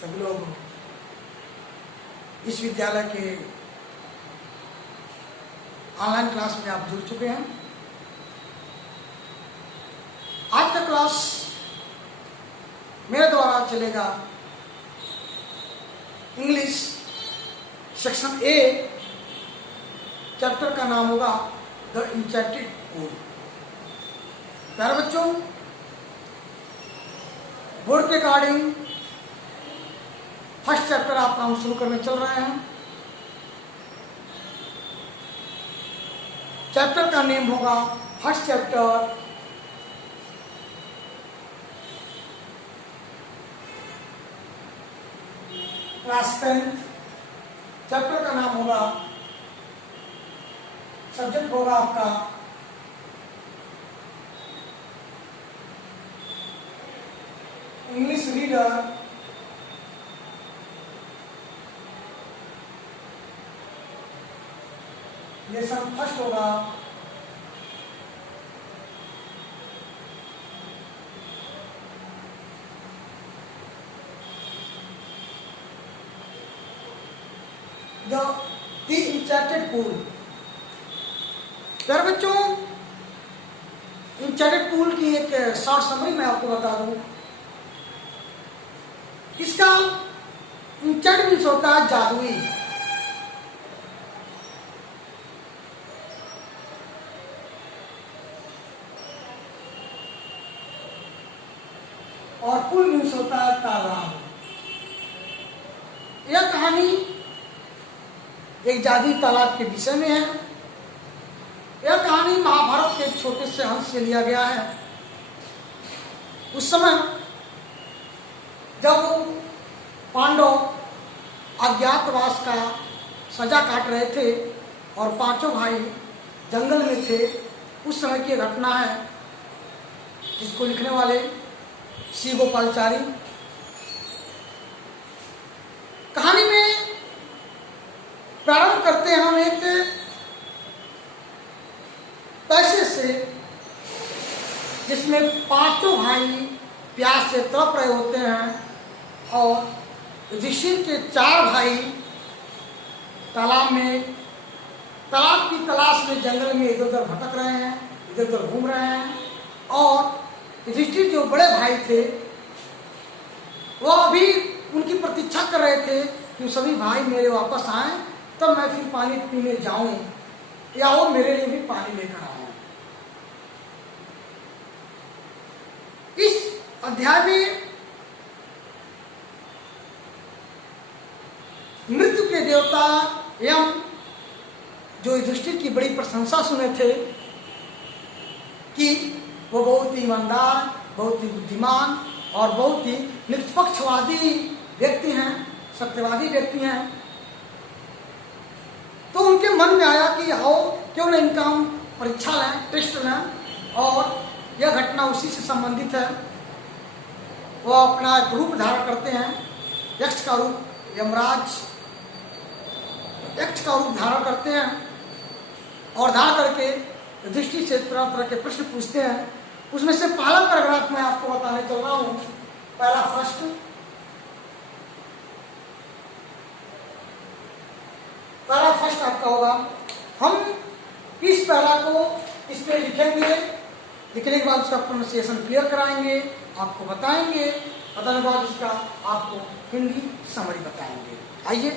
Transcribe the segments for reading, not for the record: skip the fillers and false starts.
सभी लोग इस विद्यालय के ऑनलाइन क्लास में आप जुड़ चुके हैं। आज का क्लास मेरे द्वारा चलेगा इंग्लिश सेक्शन ए। चैप्टर का नाम होगा द इंचैंटेड पूल। प्यारे बच्चों, बोर्ड के अकॉर्डिंग फर्स्ट चैप्टर आपका हम शुरू करने चल रहे हैं। चैप्टर का नेम होगा फर्स्ट चैप्टर क्लास 10। चैप्टर का नाम होगा, सब्जेक्ट होगा आपका इंग्लिश रीडर लेसन फर्स्ट होगा द इंचैंटेड पूल। प्यारे बच्चों, इंचैंटेड पूल की एक शॉर्ट समरी मैं आपको बता दूं। इसका इंचैंट मीन्स होता है जादुई। और पुल मीन्स होता है तालाब। यह कहानी एक जादुई तालाब के विषय में है। यह कहानी महाभारत के एक छोटे से अंश से लिया गया है। उस समय जब पांडव अज्ञातवास का सजा काट रहे थे और पांचों भाई जंगल में थे, उस समय की घटना है, जिसको लिखने वाले सी गोपालचारी। कहानी में प्रारंभ करते हैं हम एक पैसे से, जिसमें पांचों भाई प्यास से तड़प रहे होते हैं और युधिष्ठिर के 4 भाई तालाब की तलाश में जंगल में इधर उधर भटक रहे हैं, इधर उधर घूम रहे हैं। और युधिष्ठिर जो बड़े भाई थे वो अभी उनकी प्रतीक्षा कर रहे थे कि सभी भाई मेरे वापस आए, तब मैं फिर पानी पीने जाऊं या वो मेरे लिए भी पानी लेकर आए। इस अध्याय में मृत्यु के देवता यम, जो युधिष्ठिर की बड़ी प्रशंसा सुने थे कि वो बहुत ही ईमानदार, बहुत ही बुद्धिमान और बहुत ही निष्पक्षवादी व्यक्ति हैं, सत्यवादी व्यक्ति हैं, तो उनके मन में आया कि आओ क्यों न इनका हम परीक्षा लें, टेस्ट लें। और यह घटना उसी से संबंधित है। वो अपना एक रूप धारण करते हैं, यक्ष का रूप, यमराज यक्ष का रूप धारण करते हैं और धारण करके युधिष्ठिर से तरह तरह के प्रश्न पूछते हैं। उसमें से पहला पैराग्राफ मैं आपको बताने चल रहा हूं। पहला फर्स्ट आपका होगा। हम इस पैरा को इस पे लिखेंगे, लिखने के बाद उसका प्रोनाउंसिएशन क्लियर कराएंगे, आपको बताएंगे, बताने के बाद उसका आपको हिंदी समरी बताएंगे। आइए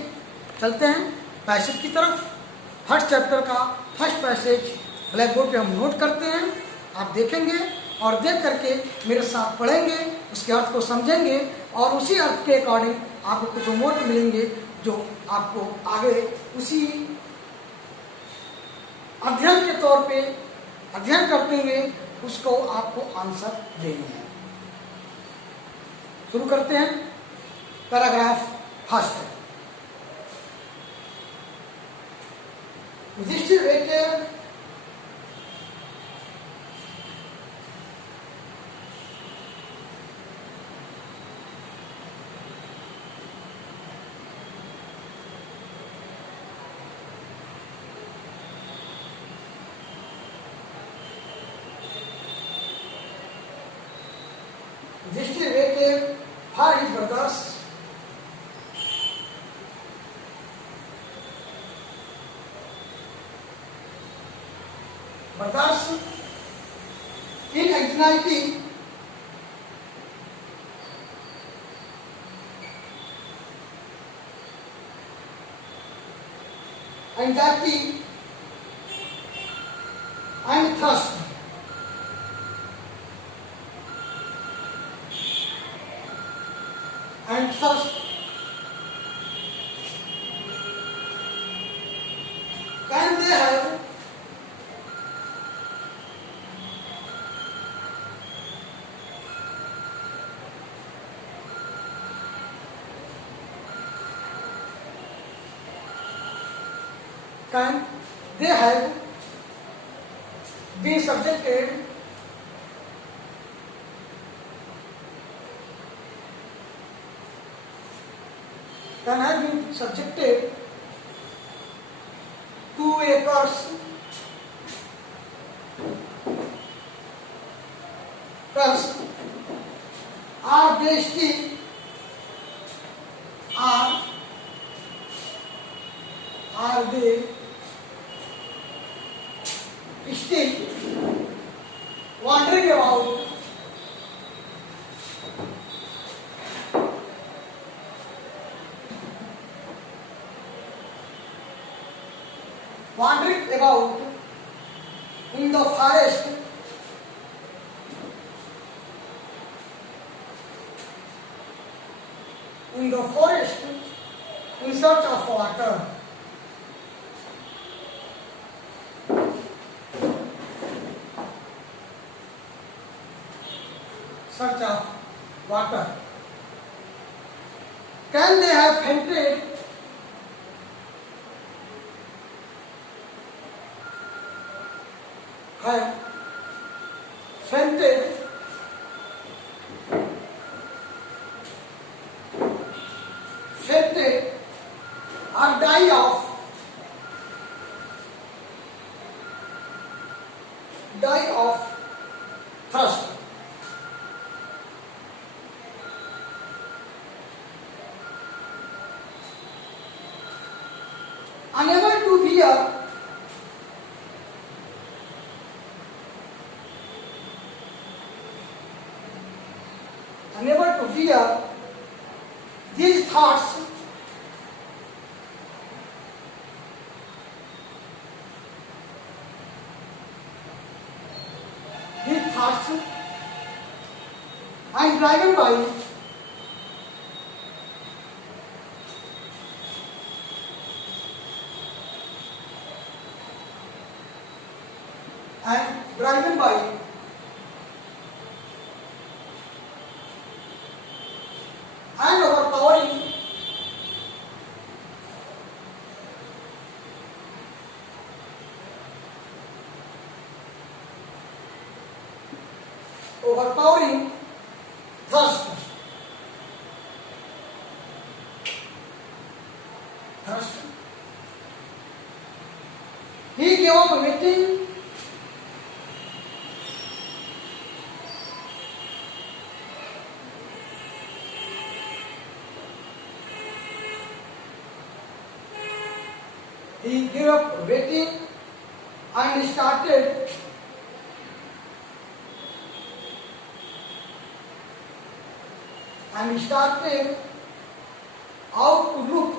चलते हैं पैसेज की तरफ। फर्स्ट चैप्टर का फर्स्ट पैसेज ब्लैक बोर्ड पे हम नोट करते हैं, आप देखेंगे और देख करके मेरे साथ पढ़ेंगे, उसके अर्थ को समझेंगे और उसी अर्थ के अकॉर्डिंग आपको कुछ होमवर्क मिलेंगे जो आपको आगे उसी अध्ययन के तौर पे अध्ययन करते हुए उसको आपको आंसर देने हैं। शुरू करते हैं। Paragraph first. Yudhishthir waited for his brothers anxiety, anxiety and thirst. And thirst can they have can they have been subjected can have been subjected to a curse are they still are they still wondering about in the forest in search of water. Search of water. Can they have fainted? Have fainted or die of thirst. Unable to bear these thoughts, and driven by and overpowering thirst. He gave up waiting and started out to look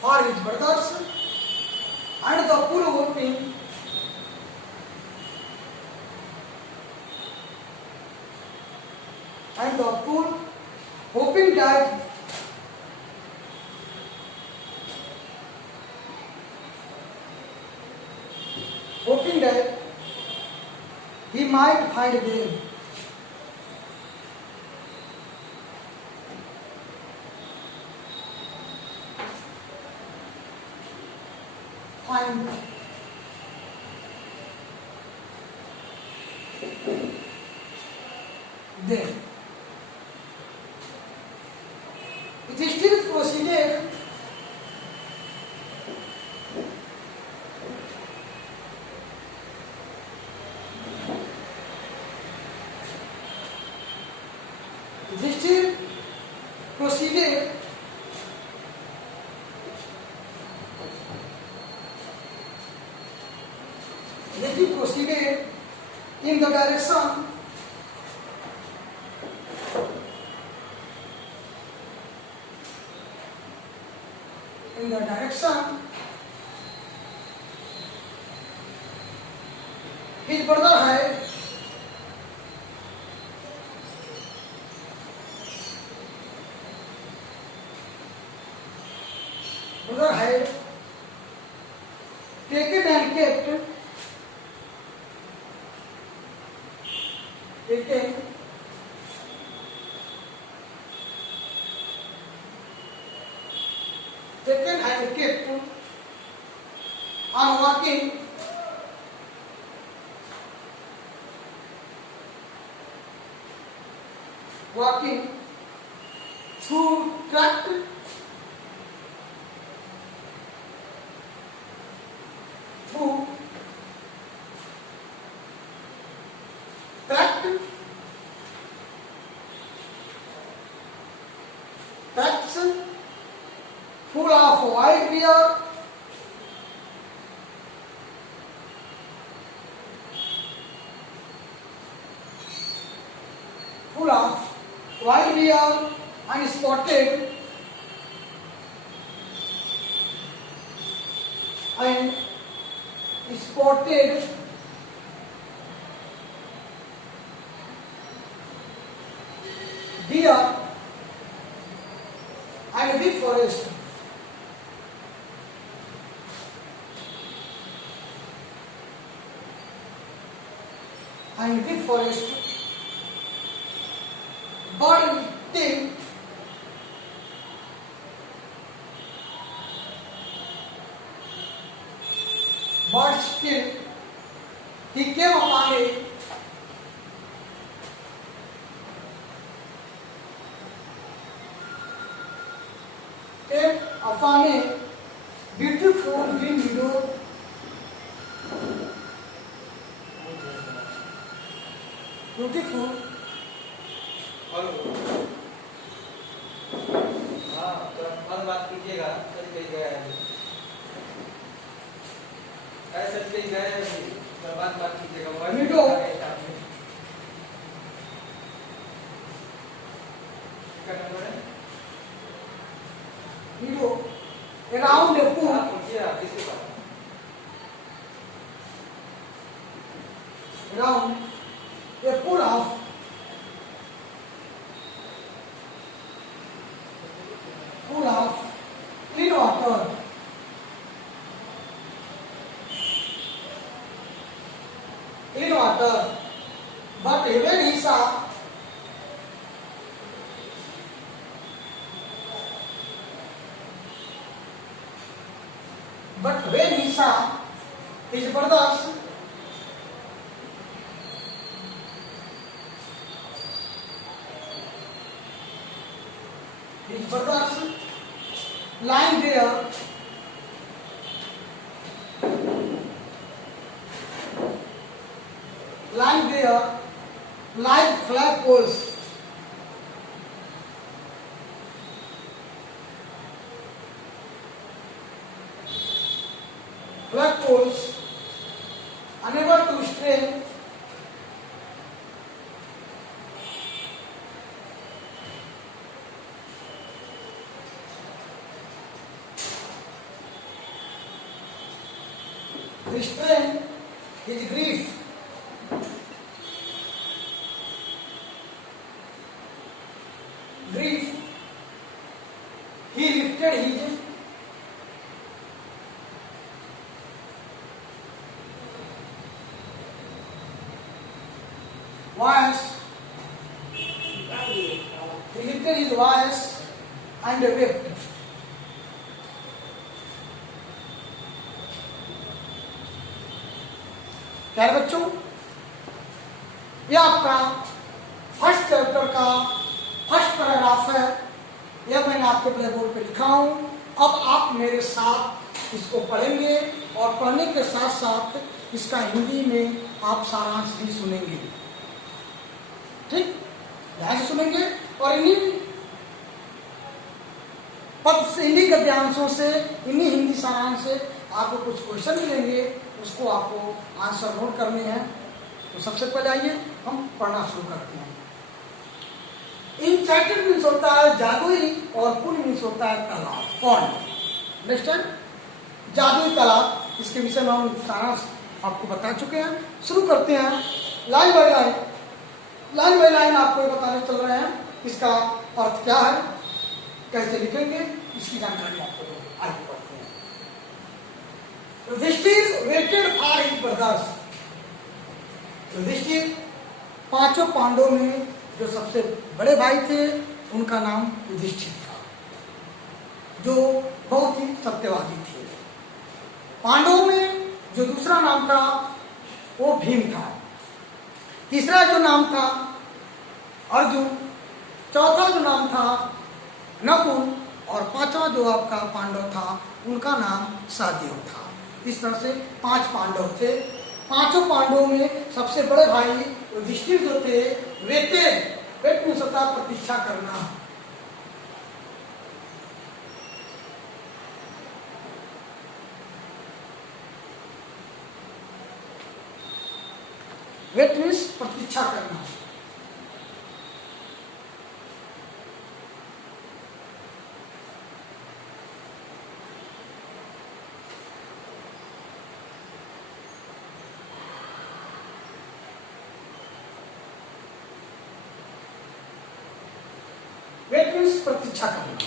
for his brothers and the pool hoping that he might find them. It is still proceeded Yudhishthir proceeded in the direction his brother had taken and kept on walking through tract tracts full of white beer, and spotted deer and the forest. But still he came upon a beautiful green meadow. Beautiful. हाँ, तो और बात कीजिएगा, सच कही गया है। सच कही गया है, तो बात कीजिएगा। मीडो। क्या नंबर है? मीडो। Around a pool. आप पूछिए, आप किसके पास? Around a pool of clean water. But when he saw his brothers lying there like flagpoles. Unable to strain restrain his grief. He lifted his voice and wept. प्यारे बच्चों, ये आपका first chapter का first paragraph है। यह मैंने आपके black board पे लिखा हूं। अब आप मेरे साथ इसको पढ़ेंगे और पढ़ने के साथ साथ इसका हिंदी में आप सारांश भी सुनेंगे। ठीक, ध्यान से सुनेंगे। और इन्हीं पद से, इन्हीं गद्यांशों से, इन्हीं हिंदी सारांश से आपको कुछ क्वेश्चन मिलेंगे, उसको आपको आंसर नोट करने हैं। तो सबसे पहले आइए हम पढ़ना शुरू करते हैं। इनचैंटेड मीन्स होता है जादुई और पुल मीन्स होता है तालाब, पॉन्ड। अंडरस्टैंड? जादुई तालाब, इसके विषय में हम सारांश आपको बता चुके हैं। शुरू करते हैं line by line. Line by line आपको बताने चल रहे हैं इसका अर्थ क्या है, कैसे लिखेंगे, इसकी जानकारी आपको आगे पढ़ते हैं। Yudhishthir waited for his brothers. Yudhishthir पांचों पांडवों में जो सबसे बड़े भाई थे उनका नाम युधिष्ठिर था, जो बहुत ही सत्यवादी थे। पांडवों में जो दूसरा नाम था वो भीम था, तीसरा जो नाम था अर्जुन, चौथा जो नाम था नकुल, और पांचवा जो आपका पांडव था उनका नाम सहदेव था। इस तरह से 5 पांडव थे। पांचों पांडवों में सबसे बड़े भाई युधिष्ठिर जो थे, वेट में सता प्रतीक्षा करना। वेट मीन्स प्रतीक्षा करना। वेट मीन्स प्रतीक्षा करना।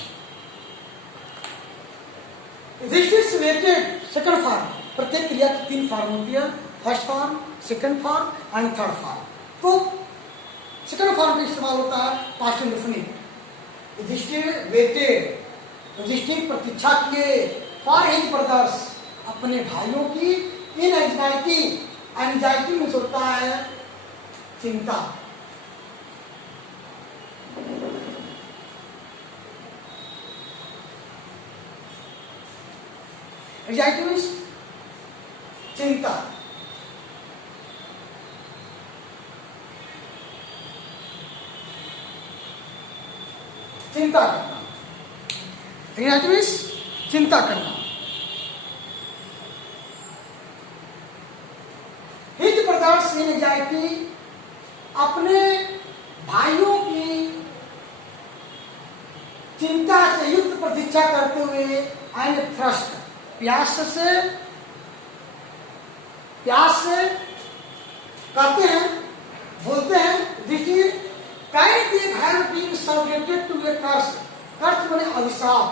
युधिष्ठिर से वेटेड सेकंड फॉर्म, प्रत्येक क्रिया की 3 फॉर्म होती है, first form, second form and third form. तो सेकंड फॉर्म का इस्तेमाल होता है past indefinite. Yudhishthir waited, Yudhishthir प्रतीक्षा किए, फॉर हिज ब्रदर्स, अपने भाइयों की, इन एंजाइटी, एंजाइटी मीन्स होता है चिंता। एंजाइटी मीन्स चिंता। चिंता करना, एंजाइटी मीन्स चिंता करना। हिज ब्रदर्स इन एंजाइटी, अपने भाइयों की चिंता से युक्त प्रतीक्षा करते हुए, एंड थ्रस्ट, प्यास से कहते हैं, बोलते हैं, Yudhishthir can have been subjected to a curse. Curse माने अभिशाप,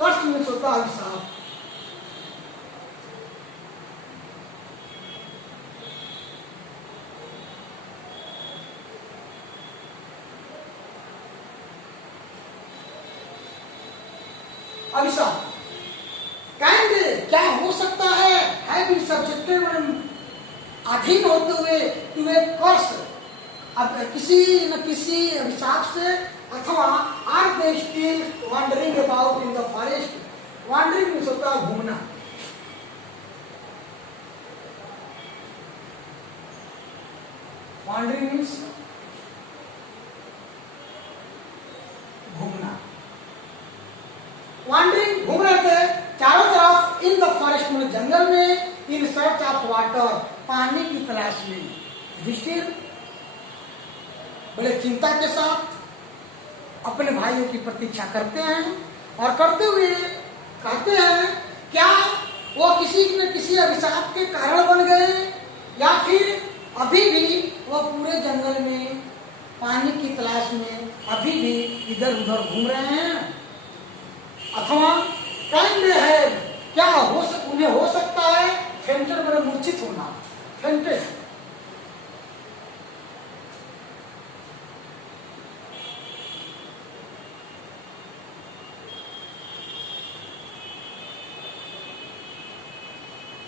कर्स में होता अभिशाप। अभिशाप क्या हो सकता है बीन सब्जेक्टेड अधीन होते हुए टू ए कर्स, अब किसी न किसी अभिशाप से, अथवा or they still wandering about in the forest. Wandering means होता है घूमना। वॉन्डरिंग मीन्स घूमना। वॉन्डरिंग घूम रहे थे चारों तरफ, इन द फॉरेस्ट में जंगल में, इन सर्च ऑफ वाटर, पानी की तलाश में। युधिष्ठिर बड़े चिंता के साथ अपने भाइयों की प्रतीक्षा करते हैं, और करते हुए कहते हैं क्या वो किसी न किसी अभिशाप के कारण बन गए, या फिर अभी भी वो पूरे जंगल में पानी की तलाश में अभी भी इधर उधर घूम रहे हैं, अथवा कैन दे है, क्या उन्हें हो सकता है फेंटेड में मूर्छित होना। फेंटेड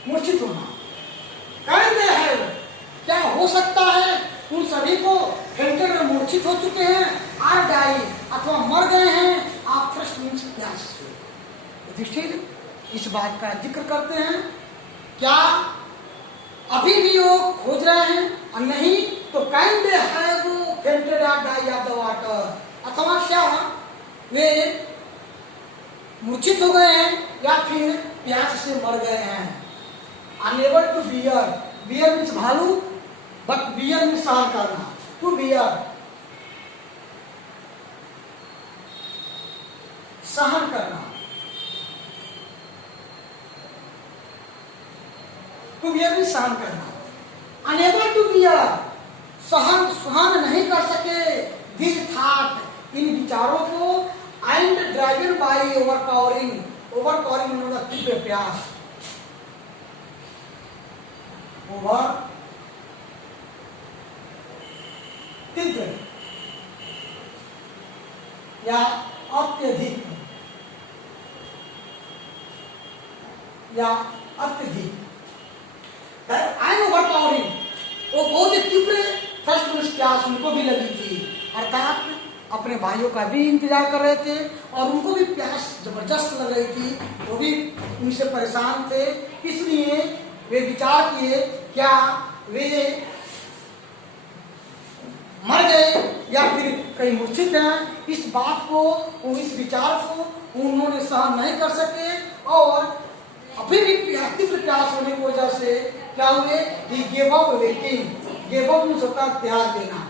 मूर्छित होना। कैन दे है, क्या हो सकता है उन सभी को फेंटेड में मूर्छित हो चुके हैं, आर डाई, अथवा मर गए हैं, आप थ्रस्ट मीन्स प्यास से। युधिष्ठिर इस बात का जिक्र करते हैं, क्या अभी भी वो खोज रहे हैं, और नहीं तो can they have fainted or die of the water, अथवा क्या वे मूर्छित हो गए हैं या फिर प्यास से मर गए हैं। Unable to bear, bear means भालू, बट बियर मीन्स सहन करना, टू बियर सहन करना, टू बियर मीन्स सहन करना। अनेबल टू बियर सहन नहीं कर सके, दिस थॉट इन विचारों को, and driven by overpowering, overpowering मतलब तीव्र प्यास, ओवर तीव्र या अत्यधिक या अत्यधिक, एंड ओवरपावरिंग, वो बहुत ही तीव्र थर्स्ट प्यास उनको भी लगी थी, अर्थात अपने भाइयों का भी इंतजार कर रहे थे और उनको भी प्यास जबरदस्त लग रही थी, वो भी उनसे परेशान थे। इसलिए वे विचार किए क्या वे मर गए या फिर कहीं मूर्छित हैं। इस बात को, इस विचार को उन्होंने सहन नहीं कर सके और अभी भी तीव्र प्यास होने की वजह से क्या हुए, he gave up waiting, gave up means होता है त्याग देना,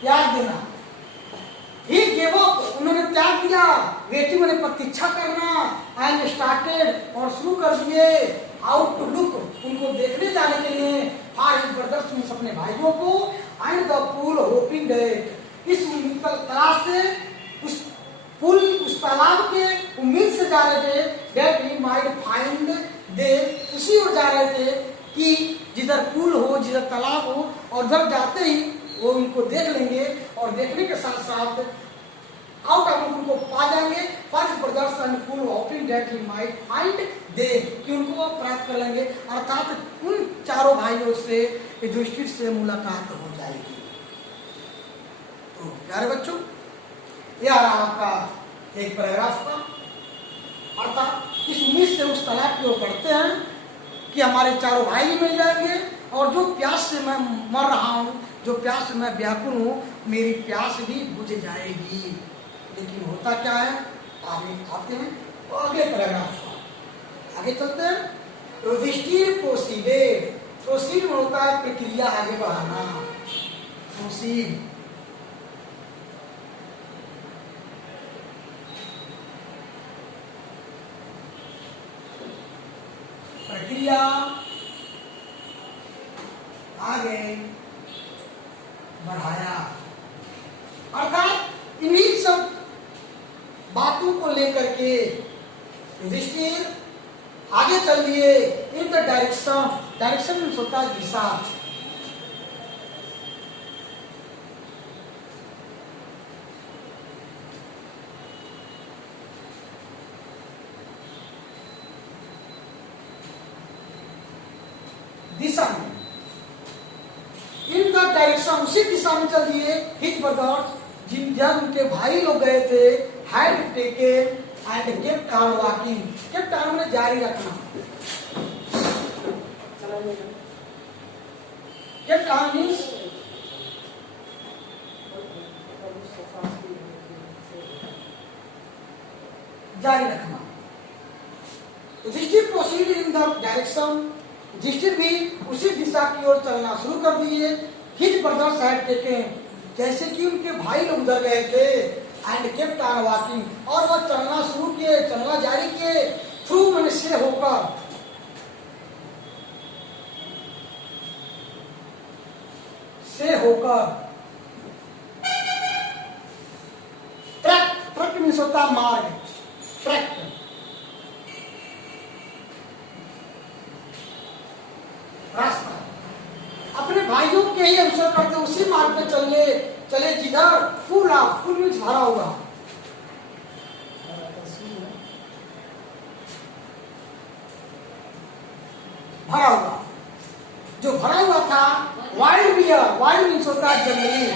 त्याग देना, ही गेव अप, उन्होंने त्याग दिया, वेटिंग मैंने प्रतीक्षा करना, एंड स्टार्टेड और शुरू कर दिए, आउट टू लुक, उनको देखने जाने के लिए, फॉर हिज ब्रदर्स मीन्स अपने भाइयों को, and the pool hoping that, इस तलाश से, उस पुल, उस तालाब के उम्मीद से जा रहे थे, दैट ही माइट फाइंड दे, उसी ओर जा रहे थे कि जिधर पुल हो, जिधर तालाब हो, और उधर जाते ही वो उनको देख लेंगे और देखने के साथ साथ आउट ऑफ उनको पा जाएंगे, for brothers and pull hoping that he might find they, कि उनको वो प्राप्त कर लेंगे, अर्थात उन चारों भाइयों से युधिष्ठिर से मुलाकात हो जाएगी। तो प्यारे बच्चों, यह आपका एक पैराग्राफ का, अर्थात इस उम्मीद से उस तालाब की ओर बढ़ते हैं कि हमारे चारों भाई भी मिल जाएंगे और जो प्यास से मैं मर रहा हूँ, जो प्यास से मैं व्याकुल हूँ, मेरी प्यास भी बुझ जाएगी। लेकिन होता क्या है, आगे आते हैं तो अगले पैराग्राफ का आगे चलते हैं। युधिष्ठिर प्रोसीडेड, प्रोसीड में होता है प्रक्रिया, आगे बढ़ाना, प्रोसीड, प्रक्रिया आगे बढ़ाया, अर्थात इन्हीं सब बातों को लेकर के युधिष्ठिर आगे चल दिए इन द डायरेक्शन, डायरेक्शन में होता है दिशा, दिशा में, इन द डायरेक्शन, उसी दिशा में चल दिए। हिज ब्रदर्स, जब उनके भाई लोग गए थे, had taken and kept on walking, kept on में जारी रखना, केप्ट ऑन मींस जारी रखना। Yudhishthir proceed in the direction, Yudhishthir भी उसी दिशा की ओर चलना शुरू कर दिए। हिज ब्रदर्स हैड टेकन, जैसे कि उनके भाई लोग उधर गए थे, एंड केप्ट ऑन वॉकिंग, और वह चलना शुरू किए, चलना जारी किए, थ्रू मन से होकर, से होकर, ट्रैक, ट्रैक मीन्स होता है मार्ग, ट्रैक, रास्ता, अपने भाइयों के ही अनुसरण करते उसी मार्ग पे चले जिधर फुल ऑफ, फुल मीन्स भरा हुआ, भरा हुआ, जो भरा हुआ था, वाइल्ड बियर, वाइल्ड मीन्स होता है जंगली,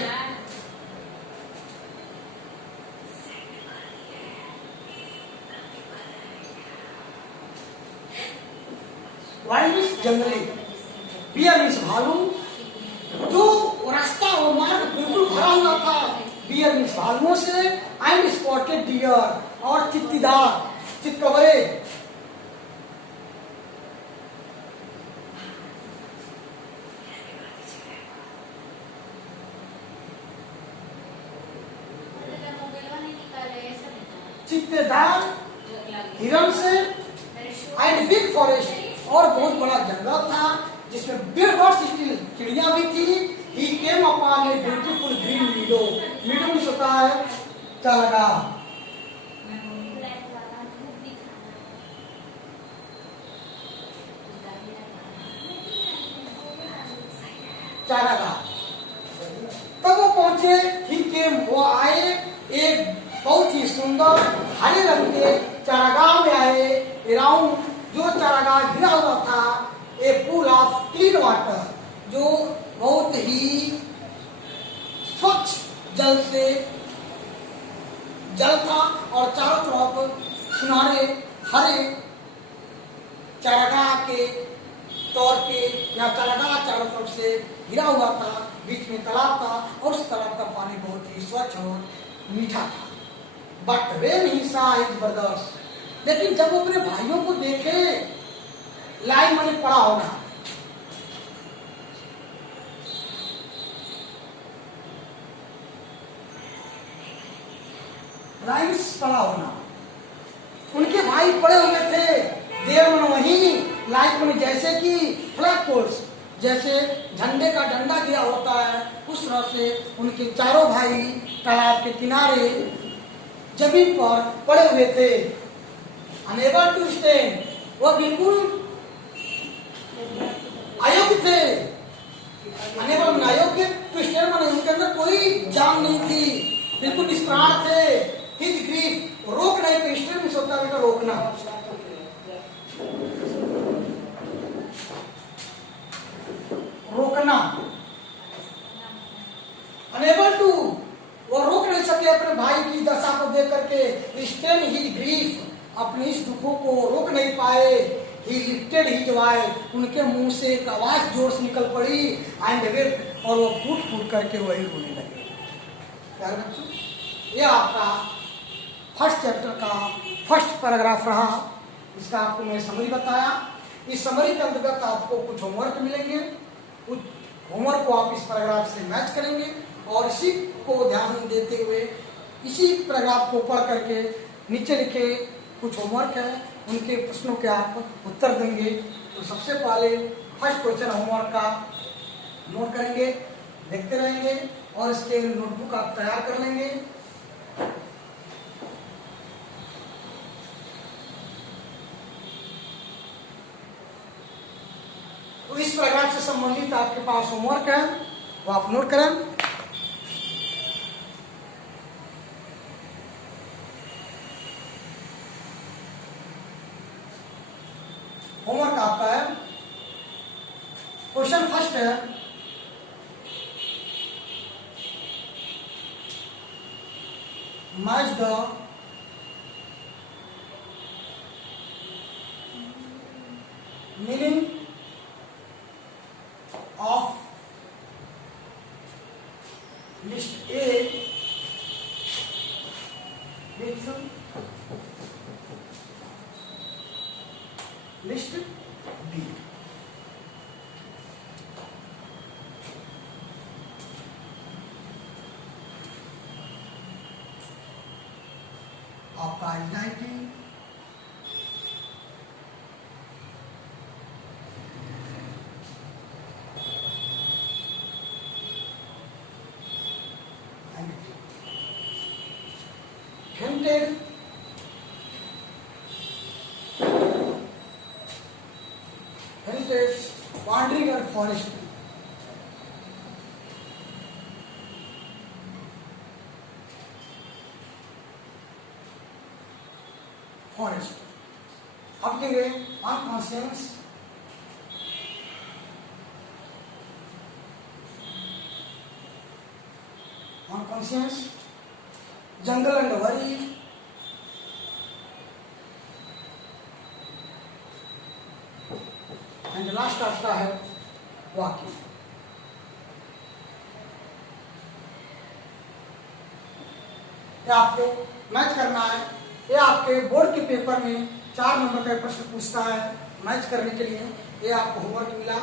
वाइल्ड मीन्स जंगली, बियर मीन्स भालू। जो रास्ता वो मार्ग बिल्कुल भरा हुआ था बियर मीन्स भालुओं से, एंड स्पॉटेड डियर और चित्तीदार चितकबरे। चित्तेदार हिरण से, एंड बिग फॉरेस्ट और बहुत बड़ा जंगल था जिसमें बिग बर्ड्स स्टिल चिड़िया भी थी। He came upon a beautiful green meadow, meadow में होता है चारागाह। चारागाह तब वो पहुंचे, ही केम वो आए एक बहुत ही सुंदर हरे रंग के चारागाह में आए। अराउंड जो चारागाह घिरा हुआ था ए पूल ऑफ क्लीन वाटर, जो बहुत ही स्वच्छ जल से जल था और चारों तरफ सुनहरे हरे चारागाह के तौर पे या चारागाह चारों तरफ से घिरा हुआ था। बीच में तालाब था और उस तालाब का पानी बहुत ही स्वच्छ और मीठा था। But when he saw his brothers, लेकिन जब वो अपने भाइयों को देखे, लाइन माने पड़ा होना, लाइन्स पड़ा होना, उनके भाई पड़े हुए थे। देर मन वही लाइक में जैसे कि फ्लैग पोल्स, जैसे झंडे का डंडा दिया होता है, उस तरह से उनके चारों भाई तालाब के किनारे जमीन पर पड़े हुए थे। अनेबल टू स्टैंड, वो बिल्कुल अयोग्य थे। अनेबल अयोग्य टू स्टैंड माने उनके अंदर कोई जान नहीं थी, बिल्कुल निष्प्राण थे। हिज ग्रीफ, रोक नहीं पे स्टैंड में होता है रोकना। रोकना, अनेबल टू, वो रोक नहीं सके अपने भाई की दशा को देख करके। स्टेन हिज ग्रीफ, अपने इस दुखों को रोक नहीं पाए। ही लिफ्टेड हिज वॉइस, उनके मुंह से एक आवाज जोर से निकल पड़ी। एंड वेप्ट, और वो फूट फूट करके वही रोने लगे। प्यारे बच्चों, ये आपका फर्स्ट चैप्टर का फर्स्ट पैराग्राफ रहा। इसका आपको मैं समरी बताया। इस समरी के अंतर्गत आपको कुछ होमवर्क मिलेंगे। कुछ होमवर्क को आप इस पैराग्राफ से मैच करेंगे और इसी को ध्यान देते हुए इसी पैराग्राफ को पढ़ करके नीचे लिखे कुछ होमवर्क है, उनके प्रश्नों के आप उत्तर देंगे। तो सबसे पहले फर्स्ट क्वेश्चन होमवर्क का नोट करेंगे, देखते रहेंगे और इसके नोटबुक आप तैयार कर लेंगे। तो इस पैराग्राफ से संबंधित आपके पास होमवर्क है, वो आप नोट करें। होमवर्क आपका है, क्वेश्चन फर्स्ट है, match the meaning of list A with list B। आपका identity, hunted, wandering and forest, forest। अब देंगे unconscious, unconscious, jungle and worry, and last आपका है वॉकिंग। ये आपको मैच करना है। ये आपके बोर्ड के पेपर में 4 नंबर का प्रश्न पूछता है मैच करने के लिए। ये आपको होमवर्क मिला,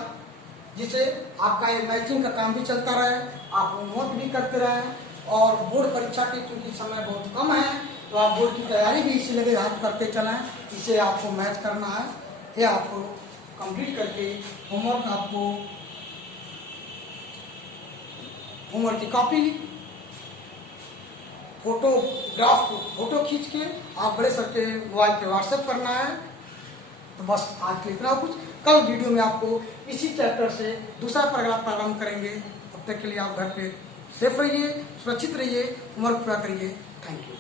जिससे आपका ये मैचिंग का काम भी चलता रहे, आप होमवर्क भी करते रहे, और बोर्ड परीक्षा के क्योंकि समय बहुत कम है तो आप बोर्ड की तैयारी भी इसी लगे हाथ करते चलें। इसे आपको मैच करना है। ये आपको कंप्लीट करके होमवर्क आपको होमवर्क की कॉपी फोटो खींच के आप बड़े सर के मोबाइल पे व्हाट्सएप करना है। तो बस आज के इतना कुछ। कल वीडियो में आपको इसी चैप्टर से दूसरा पैराग्राफ प्रारंभ करेंगे। तब तक के लिए आप घर पे सेफ रहिए, सुरक्षित रहिए, होमवर्क पूरा करिए। Thank you.